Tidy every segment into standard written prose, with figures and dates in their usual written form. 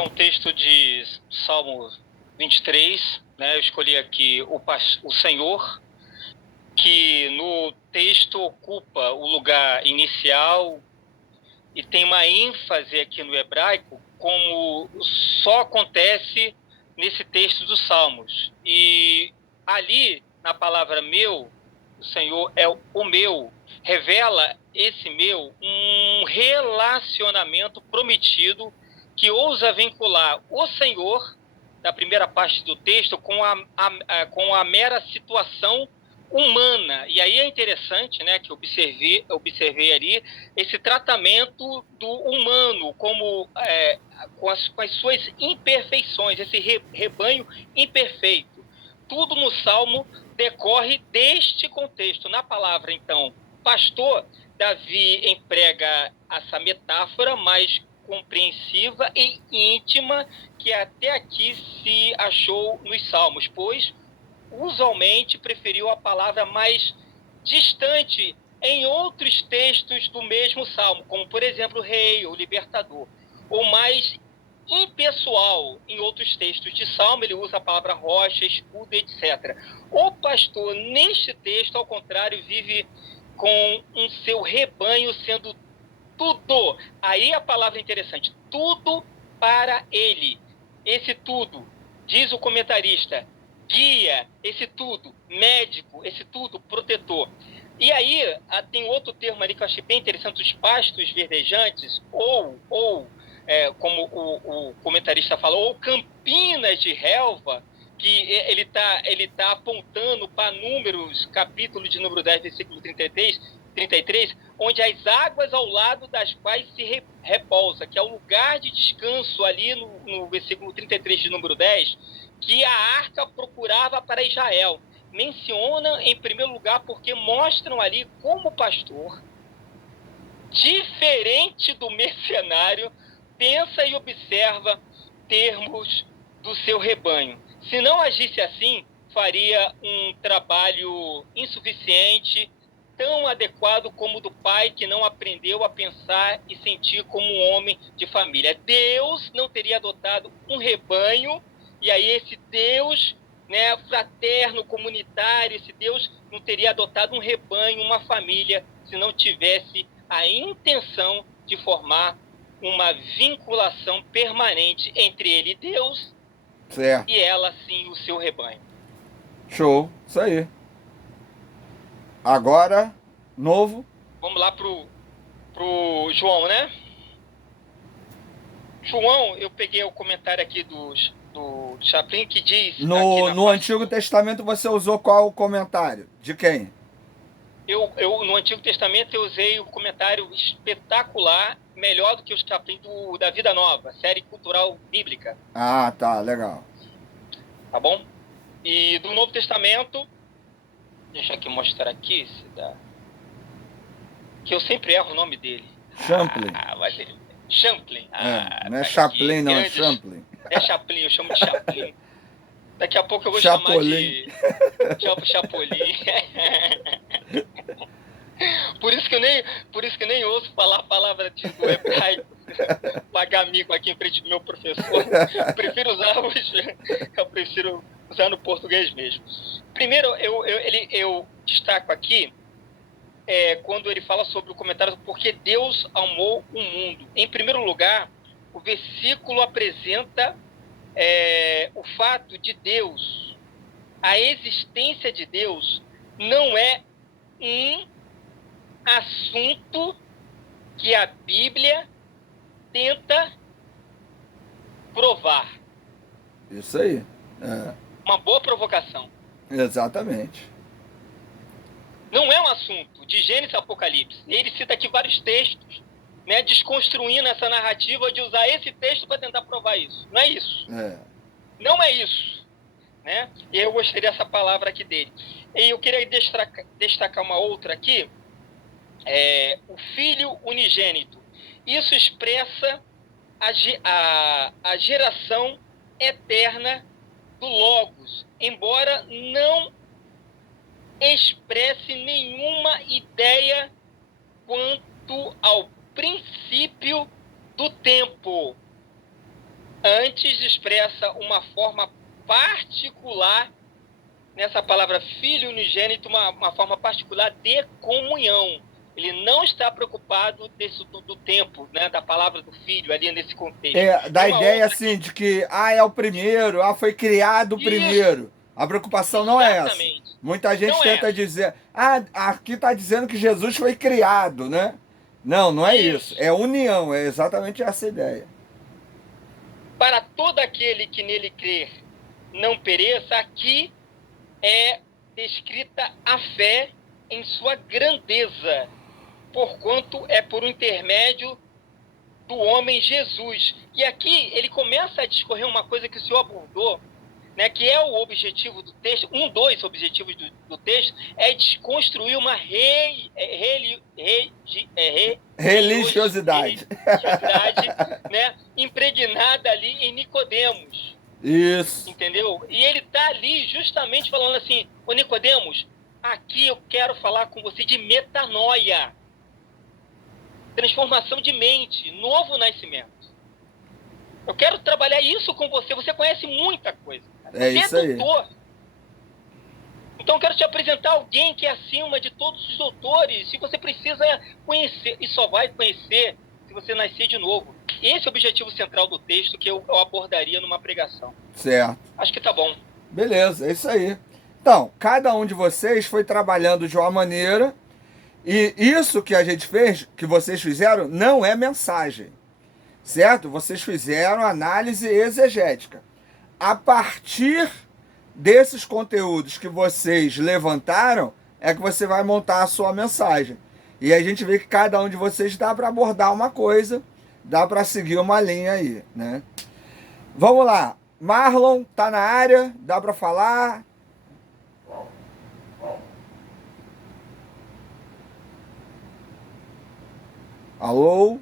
Então, texto de Salmo 23, né? Eu escolhi aqui o Senhor, que no texto ocupa o lugar inicial e tem uma ênfase aqui no hebraico, como só acontece nesse texto dos Salmos. E ali, na palavra meu, o Senhor é o meu, revela esse meu um relacionamento prometido que ousa vincular o Senhor, da primeira parte do texto, com a mera situação humana. E aí é interessante, né, que eu observei ali esse tratamento do humano como com as suas imperfeições, esse rebanho imperfeito. Tudo no Salmo decorre deste contexto. Na palavra, então, pastor, Davi emprega essa metáfora mais compreensiva e íntima que até aqui se achou nos Salmos, pois usualmente preferiu a palavra mais distante em outros textos do mesmo Salmo, como, por exemplo, o rei, o libertador, ou mais impessoal em outros textos de Salmo, ele usa a palavra rocha, escudo, etc. O pastor, neste texto, ao contrário, vive com um seu rebanho sendo tudo. Aí a palavra interessante, tudo para ele. Esse tudo, diz o comentarista, guia, esse tudo, médico, esse tudo, protetor. E aí tem outro termo ali que eu achei bem interessante, os pastos verdejantes, como o comentarista falou, ou campinas de relva, que ele tá apontando para Números, capítulo de número 10, versículo 33, onde as águas ao lado das quais se repousa, que é o lugar de descanso ali no versículo 33 de número 10, que a arca procurava para Israel. Menciona em primeiro lugar porque mostram ali como o pastor, diferente do mercenário, pensa e observa termos do seu rebanho. Se não agisse assim, faria um trabalho insuficiente, tão adequado como o do pai que não aprendeu a pensar e sentir como um homem de família. Deus não teria adotado um rebanho, e aí esse Deus, né, fraterno, comunitário, esse Deus não teria adotado um rebanho, uma família, se não tivesse a intenção de formar uma vinculação permanente entre ele e Deus, Certo. e ela, sim, o seu rebanho. Show. Isso aí. Agora, novo. Vamos lá pro João, né? João, eu peguei o comentário aqui do Chaplin que diz aqui No, na no parte... Antigo Testamento você usou qual comentário? De quem? No Antigo Testamento eu usei o comentário espetacular, melhor do que o Chaplin da Vida Nova, série cultural bíblica. Ah, tá, legal. Tá bom? E do Novo Testamento, deixa eu mostrar aqui, se dá... que eu sempre erro o nome dele. Champlin. Champlin. Não é Tá Chaplin, aqui, não, é grandes... Champlin. É Chaplin, eu chamo de Chaplin. Daqui a pouco eu vou chamar Chapolin. de Chapolin. Por isso que eu nem ouço falar a palavra do hebraico, pagar amigo aqui em frente do meu professor. Eu prefiro usar no português mesmo. Primeiro, eu destaco aqui quando ele fala sobre o comentário porque Deus amou o mundo. Em primeiro lugar, o versículo apresenta o fato de Deus, a existência de Deus, não é um assunto que a Bíblia tenta provar. Isso aí. Uma boa provocação. Exatamente. Não é um assunto de Gênesis a Apocalipse. Ele cita aqui vários textos, né, desconstruindo essa narrativa de usar esse texto para tentar provar isso. Não é isso. Não é isso. Né? E eu gostei dessa palavra aqui dele. E eu queria destacar uma outra aqui, o Filho unigênito. Isso expressa a geração eterna do Logos, embora não expresse nenhuma ideia quanto ao princípio do tempo. Antes expressa uma forma particular, nessa palavra filho unigênito, uma forma particular de comunhão. Ele não está preocupado do tempo, né, da palavra do filho ali nesse contexto. Da ideia outra... assim de que é o primeiro, foi criado o primeiro. A preocupação não é essa. Muita gente não tenta dizer, aqui está dizendo que Jesus foi criado, né? Não, não é isso. É união, é exatamente essa a ideia. Para todo aquele que nele crer não pereça, aqui é descrita a fé em sua grandeza, porquanto é por um intermédio do homem Jesus. E aqui ele começa a discorrer uma coisa que o senhor abordou, né, que é o objetivo do texto, dos objetivos do texto, é desconstruir uma religiosidade, né, impregnada ali em Nicodemos. Isso. Entendeu? E ele está ali justamente falando assim, ô Nicodemos, aqui eu quero falar com você de metanoia, transformação de mente, novo nascimento. Eu quero trabalhar isso com você. Você conhece muita coisa. É isso aí. Doutor. Então eu quero te apresentar alguém que é acima de todos os doutores. E você precisa conhecer. E só vai conhecer se você nascer de novo. Esse é o objetivo central do texto que eu abordaria numa pregação. Certo. Acho que tá bom. Beleza, é isso aí. Então, cada um de vocês foi trabalhando de uma maneira. E isso que a gente fez, que vocês fizeram, não é mensagem. Certo? Vocês fizeram análise exegética. A partir desses conteúdos que vocês levantaram, é que você vai montar a sua mensagem. E a gente vê que cada um de vocês dá para abordar uma coisa, dá para seguir uma linha aí, né? Vamos lá. Marlon tá na área, dá para falar? Alô?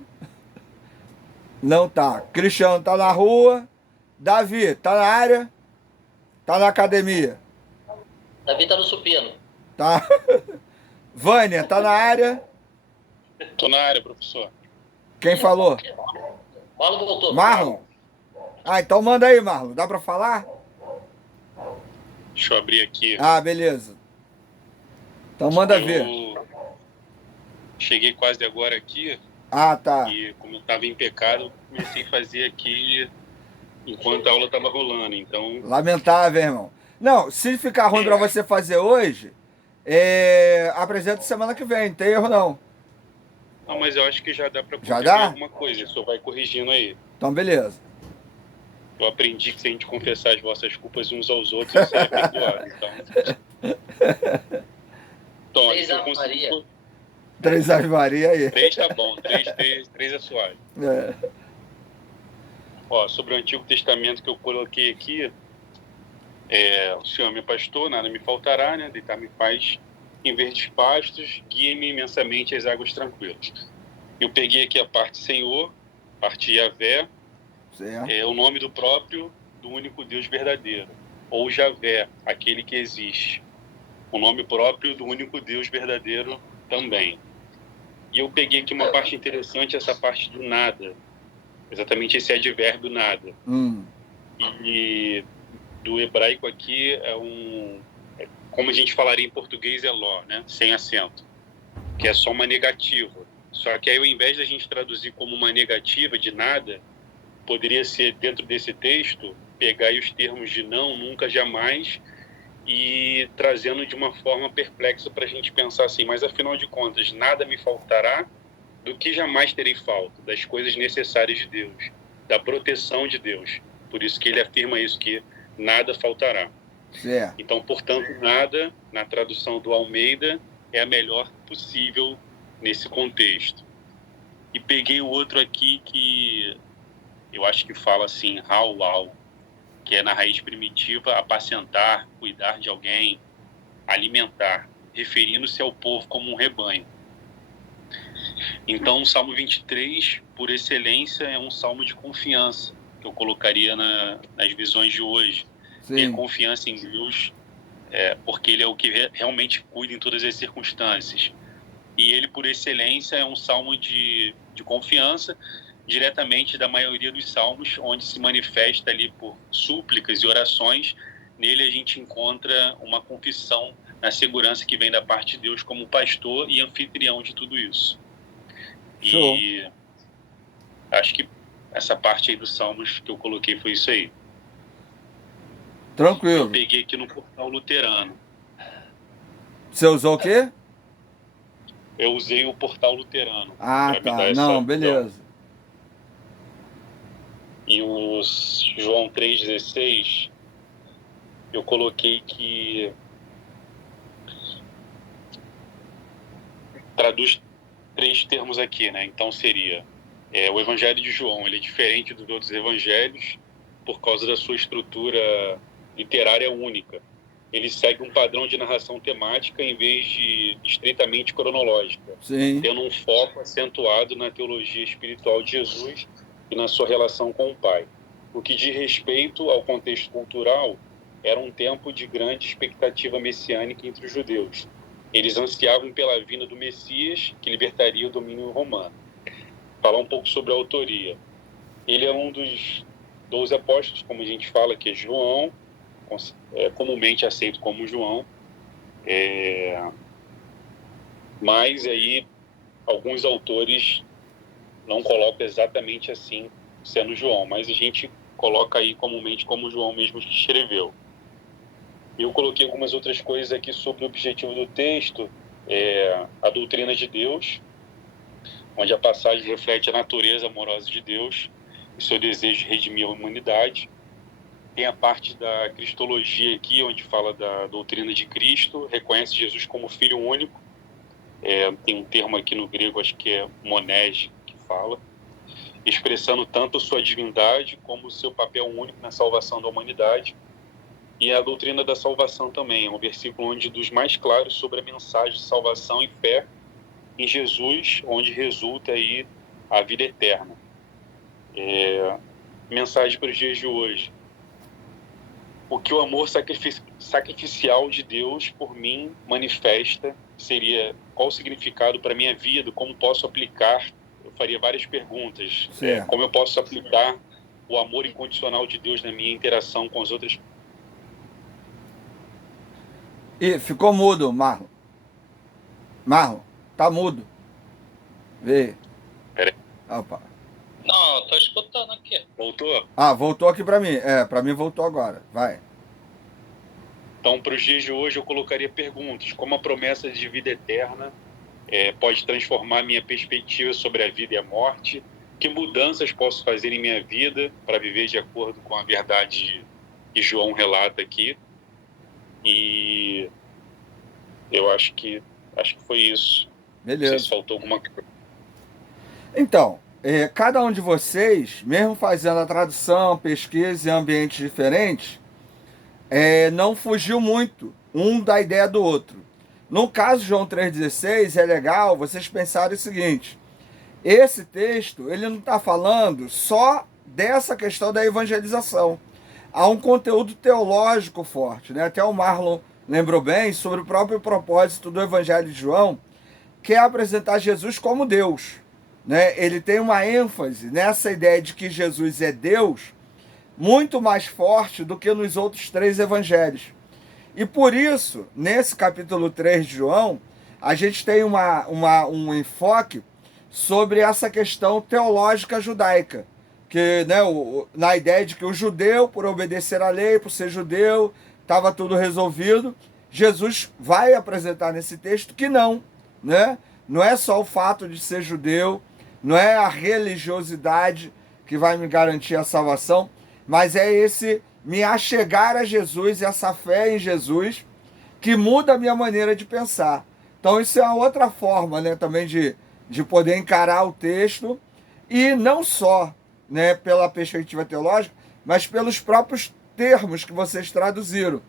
Não tá. Cristiano tá na rua. Davi, tá na área? Tá na academia? Davi tá no supino. Tá. Vânia, tá na área? Tô na área, professor. Quem falou? Marlon voltou. Marlon? Então manda aí, Marlon. Dá pra falar? Deixa eu abrir aqui. Beleza. Então manda ver. Cheguei quase agora aqui. Tá. E como eu tava em pecado, comecei a fazer aqui enquanto a aula tava rolando, então... Lamentável, irmão. Não, se ficar ruim pra você fazer hoje, apresenta semana que vem, não tem erro não. Não, mas eu acho que já dá pra corrigir alguma coisa, só vai corrigindo aí. Então, beleza. Eu aprendi que se a gente confessar as vossas culpas uns aos outros, você é perdoado, então... Três Ave Maria. 3 Ave Maria aí. 3 tá bom, 3 é suave. Ó, sobre o Antigo Testamento que eu coloquei aqui, o Senhor me pastor, nada me faltará, né? Deitar-me em paz em verdes pastos, guia-me imensamente às águas tranquilas. Eu peguei aqui a parte Senhor, parte Yahvé, é o nome do próprio, do único Deus verdadeiro, ou Javé, aquele que existe. O nome próprio do único Deus verdadeiro também. E eu peguei aqui uma parte interessante, essa parte do nada. Exatamente esse advérbio nada. E do hebraico aqui como a gente falaria em português, é ló, né? Sem acento. Que é só uma negativa. Só que aí, ao invés da gente traduzir como uma negativa de nada, poderia ser, dentro desse texto, pegar aí os termos de não, nunca, jamais, e trazendo de uma forma perplexa para a gente pensar assim, mas afinal de contas, nada me faltará do que jamais terei falta, das coisas necessárias de Deus, da proteção de Deus. Por isso que ele afirma isso, que nada faltará. Então, portanto, nada, na tradução do Almeida, é a melhor possível nesse contexto. E peguei o outro aqui que eu acho que fala assim, hauau, que é na raiz primitiva, apacentar, cuidar de alguém, alimentar, referindo-se ao povo como um rebanho. Então, o Salmo 23, por excelência, é um salmo de confiança, que eu colocaria nas visões de hoje. Ter confiança em Deus, porque Ele é o que realmente cuida em todas as circunstâncias. E ele, por excelência, é um salmo de confiança, diretamente da maioria dos salmos, onde se manifesta ali por súplicas e orações. Nele a gente encontra uma confissão na segurança que vem da parte de Deus como pastor e anfitrião de tudo isso. Show. E acho que essa parte aí dos salmos que eu coloquei foi isso aí. Tranquilo. Eu peguei aqui no portal luterano. Você usou o quê? Eu usei o portal luterano. Ah, pra me tá. dar essa Não, visão. beleza. E o João 3,16, eu coloquei que traduz 3 termos aqui, né? Então seria o Evangelho de João, ele é diferente dos outros evangelhos por causa da sua estrutura literária única. Ele segue um padrão de narração temática em vez de estritamente cronológica, Sim. tendo um foco acentuado na teologia espiritual de Jesus e na sua relação com o Pai. O que diz respeito ao contexto cultural, era um tempo de grande expectativa messiânica entre os judeus. Eles ansiavam pela vinda do Messias, que libertaria o domínio romano. Falar um pouco sobre a autoria. Ele é um dos 12 apóstolos, como a gente fala, que é João, comumente aceito como João. Mas aí alguns autores não colocam exatamente assim, sendo João, mas a gente coloca aí comumente como João mesmo que escreveu. Eu coloquei algumas outras coisas aqui sobre o objetivo do texto, a doutrina de Deus, onde a passagem reflete a natureza amorosa de Deus e seu desejo de redimir a humanidade. Tem a parte da cristologia aqui, onde fala da doutrina de Cristo, reconhece Jesus como Filho único. Tem um termo aqui no grego, acho que é monege, que fala, expressando tanto sua divindade como o seu papel único na salvação da humanidade. E a doutrina da salvação também, é um versículo onde dos mais claros sobre a mensagem de salvação e fé em Jesus, onde resulta aí a vida eterna. Mensagem para os dias de hoje. O que o amor sacrificial de Deus por mim manifesta seria qual o significado para a minha vida, como posso aplicar, eu faria várias perguntas. Certo. Como eu posso aplicar o amor incondicional de Deus na minha interação com as outras. Ih, ficou mudo, Marlon. Marlon, tá mudo. Vê. Peraí. Opa. Não, eu tô escutando aqui. Voltou? Ah, voltou aqui pra mim. Pra mim voltou agora. Vai. Então, para os dias de hoje, eu colocaria perguntas. Como a promessa de vida eterna pode transformar minha perspectiva sobre a vida e a morte? Que mudanças posso fazer em minha vida para viver de acordo com a verdade que João relata aqui? E eu acho que foi isso. Beleza. Não sei se faltou alguma coisa. Então, cada um de vocês, mesmo fazendo a tradução, pesquisa em ambientes diferentes, não fugiu muito um da ideia do outro. No caso de João 3,16, é legal vocês pensarem o seguinte: esse texto, ele não está falando só dessa questão da evangelização. Há um conteúdo teológico forte, né? Até o Marlon lembrou bem sobre o próprio propósito do Evangelho de João, que é apresentar Jesus como Deus, né? Ele tem uma ênfase nessa ideia de que Jesus é Deus muito mais forte do que nos outros 3 evangelhos. E por isso, nesse capítulo 3 de João, a gente tem um enfoque sobre essa questão teológica judaica, que, né, na ideia de que o judeu, por obedecer à lei, por ser judeu, estava tudo resolvido. Jesus vai apresentar nesse texto que não, né? Não é só o fato de ser judeu, não é a religiosidade que vai me garantir a salvação, mas é esse me achegar a Jesus, essa fé em Jesus, que muda a minha maneira de pensar. Então isso é uma outra forma, né, também de poder encarar o texto, e não só, né, pela perspectiva teológica, mas pelos próprios termos que vocês traduziram.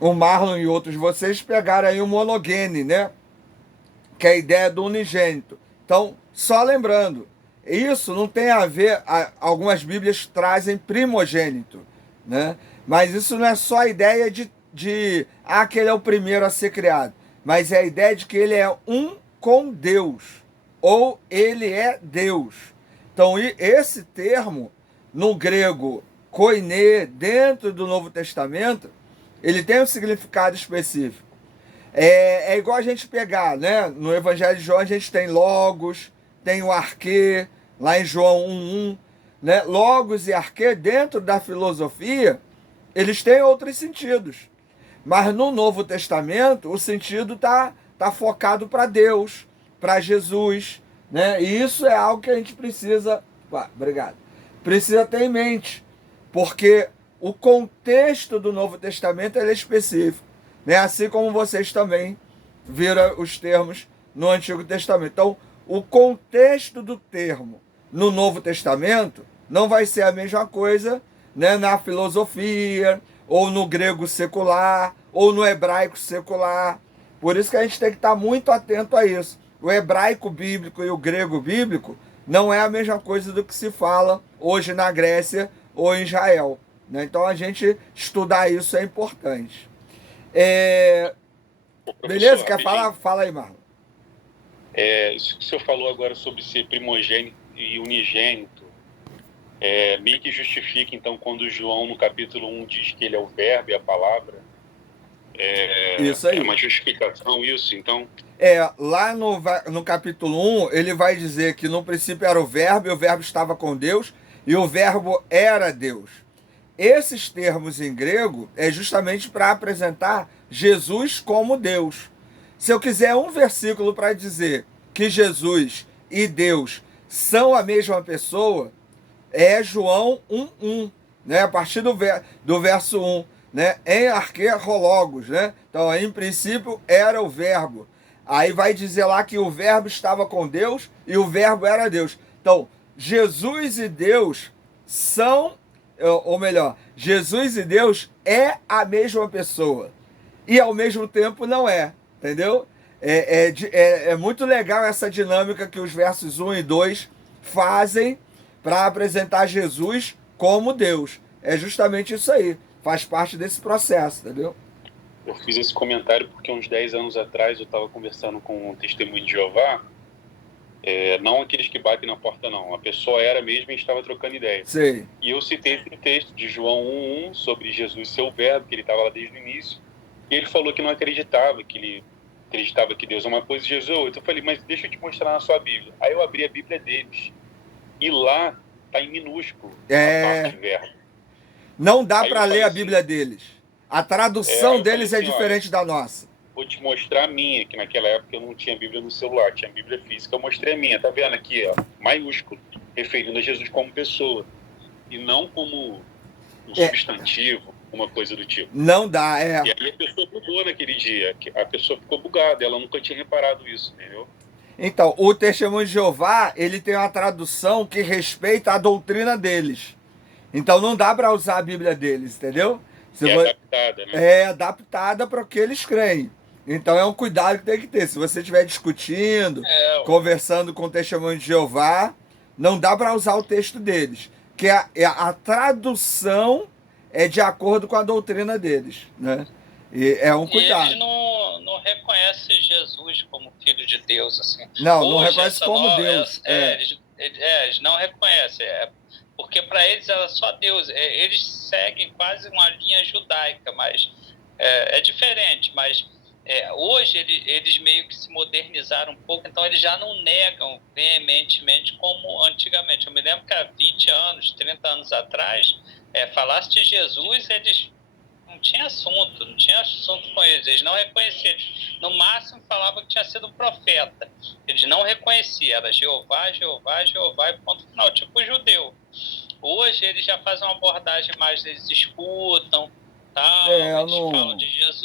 O Marlon e outros de vocês pegaram aí o monogene, né, que é a ideia do unigênito. Então, só lembrando, isso não tem a ver, algumas bíblias trazem primogênito, né? Mas isso não é só a ideia de que ele é o primeiro a ser criado, mas é a ideia de que ele é um com Deus, ou ele é Deus. Então, esse termo, no grego, koiné, dentro do Novo Testamento, ele tem um significado específico. É igual a gente pegar, né? No Evangelho de João a gente tem logos, tem o arquê, lá em João 1:1, né? Logos e arquê, dentro da filosofia, eles têm outros sentidos. Mas no Novo Testamento, o sentido tá focado para Deus, para Jesus, né? E isso é algo que a gente precisa, obrigado, precisa ter em mente, porque o contexto do Novo Testamento é específico, né? Assim como vocês também viram os termos no Antigo Testamento. Então, o contexto do termo no Novo Testamento não vai ser a mesma coisa, né, na filosofia, ou no grego secular, ou no hebraico secular. Por isso que a gente tem que estar muito atento a isso. O hebraico bíblico e o grego bíblico não é a mesma coisa do que se fala hoje na Grécia ou em Israel, né? Então a gente estudar isso é importante. Beleza? Quer falar? Fala aí, Marlon. Isso que o senhor falou agora sobre ser primogênito e unigênito, meio que justifica, então, quando João, no capítulo 1, diz que ele é o verbo e a palavra. Isso aí. É uma justificação isso, então? Lá no capítulo 1, ele vai dizer que no princípio era o verbo, e o verbo estava com Deus, e o verbo era Deus. Esses termos em grego é justamente para apresentar Jesus como Deus. Se eu quiser um versículo para dizer que Jesus e Deus são a mesma pessoa, é João 1:1, né? A partir do verso 1, né? Em arqueologos, né? Então, em princípio, era o verbo. Aí vai dizer lá que o verbo estava com Deus e o verbo era Deus. Então, Jesus e Deus são, ou melhor, Jesus e Deus é a mesma pessoa. E ao mesmo tempo não é, entendeu? É muito legal essa dinâmica que os versos 1 e 2 fazem para apresentar Jesus como Deus. É justamente isso aí. Faz parte desse processo, entendeu? Eu fiz esse comentário porque uns 10 anos atrás eu estava conversando com um testemunho de Jeová, não aqueles que batem na porta, não. A pessoa era mesmo e estava trocando ideia. Sim. E eu citei esse texto de João 1:1 sobre Jesus ser o verbo, que ele estava lá desde o início. E ele falou que não acreditava, que ele acreditava que Deus é uma coisa e Jesus é outra. Eu falei, mas deixa eu te mostrar na sua Bíblia. Aí eu abri a Bíblia deles. E lá está em minúsculo a parte verbo. Não dá para ler a Bíblia deles. A tradução deles é diferente da nossa. Vou te mostrar a minha, que naquela época eu não tinha Bíblia no celular, tinha Bíblia física. Eu mostrei a minha, tá vendo aqui, ó, maiúsculo, referindo a Jesus como pessoa. E não como um substantivo, uma coisa do tipo. Não dá, E aí a pessoa bugou naquele dia. A pessoa ficou bugada, ela nunca tinha reparado isso, entendeu? Então, o Testemunho de Jeová, ele tem uma tradução que respeita a doutrina deles. Então não dá para usar a Bíblia deles, entendeu? Adaptada, né? É adaptada para o que eles creem. Então é um cuidado que tem que ter. Se você estiver discutindo, conversando com o Testemunho de Jeová, não dá para usar o texto deles. Que a tradução é de acordo com a doutrina deles, né? E é um cuidado. E eles não reconhecem Jesus como filho de Deus, assim. Não reconhece como Deus. Eles não reconhecem. Porque para eles era só Deus. Eles seguem quase uma linha judaica, mas é diferente. Mas hoje eles meio que se modernizaram um pouco, então eles já não negam veementemente como antigamente. Eu me lembro que há 20 anos, 30 anos atrás, falasse de Jesus, eles não tinha assunto com eles não reconheciam. No máximo falavam que tinha sido um profeta. Eles não reconheciam, era Jeová, Jeová, Jeová e ponto final, tipo o judeu. Hoje eles já fazem uma abordagem mais, eles escutam, tal, eles falam de Jesus.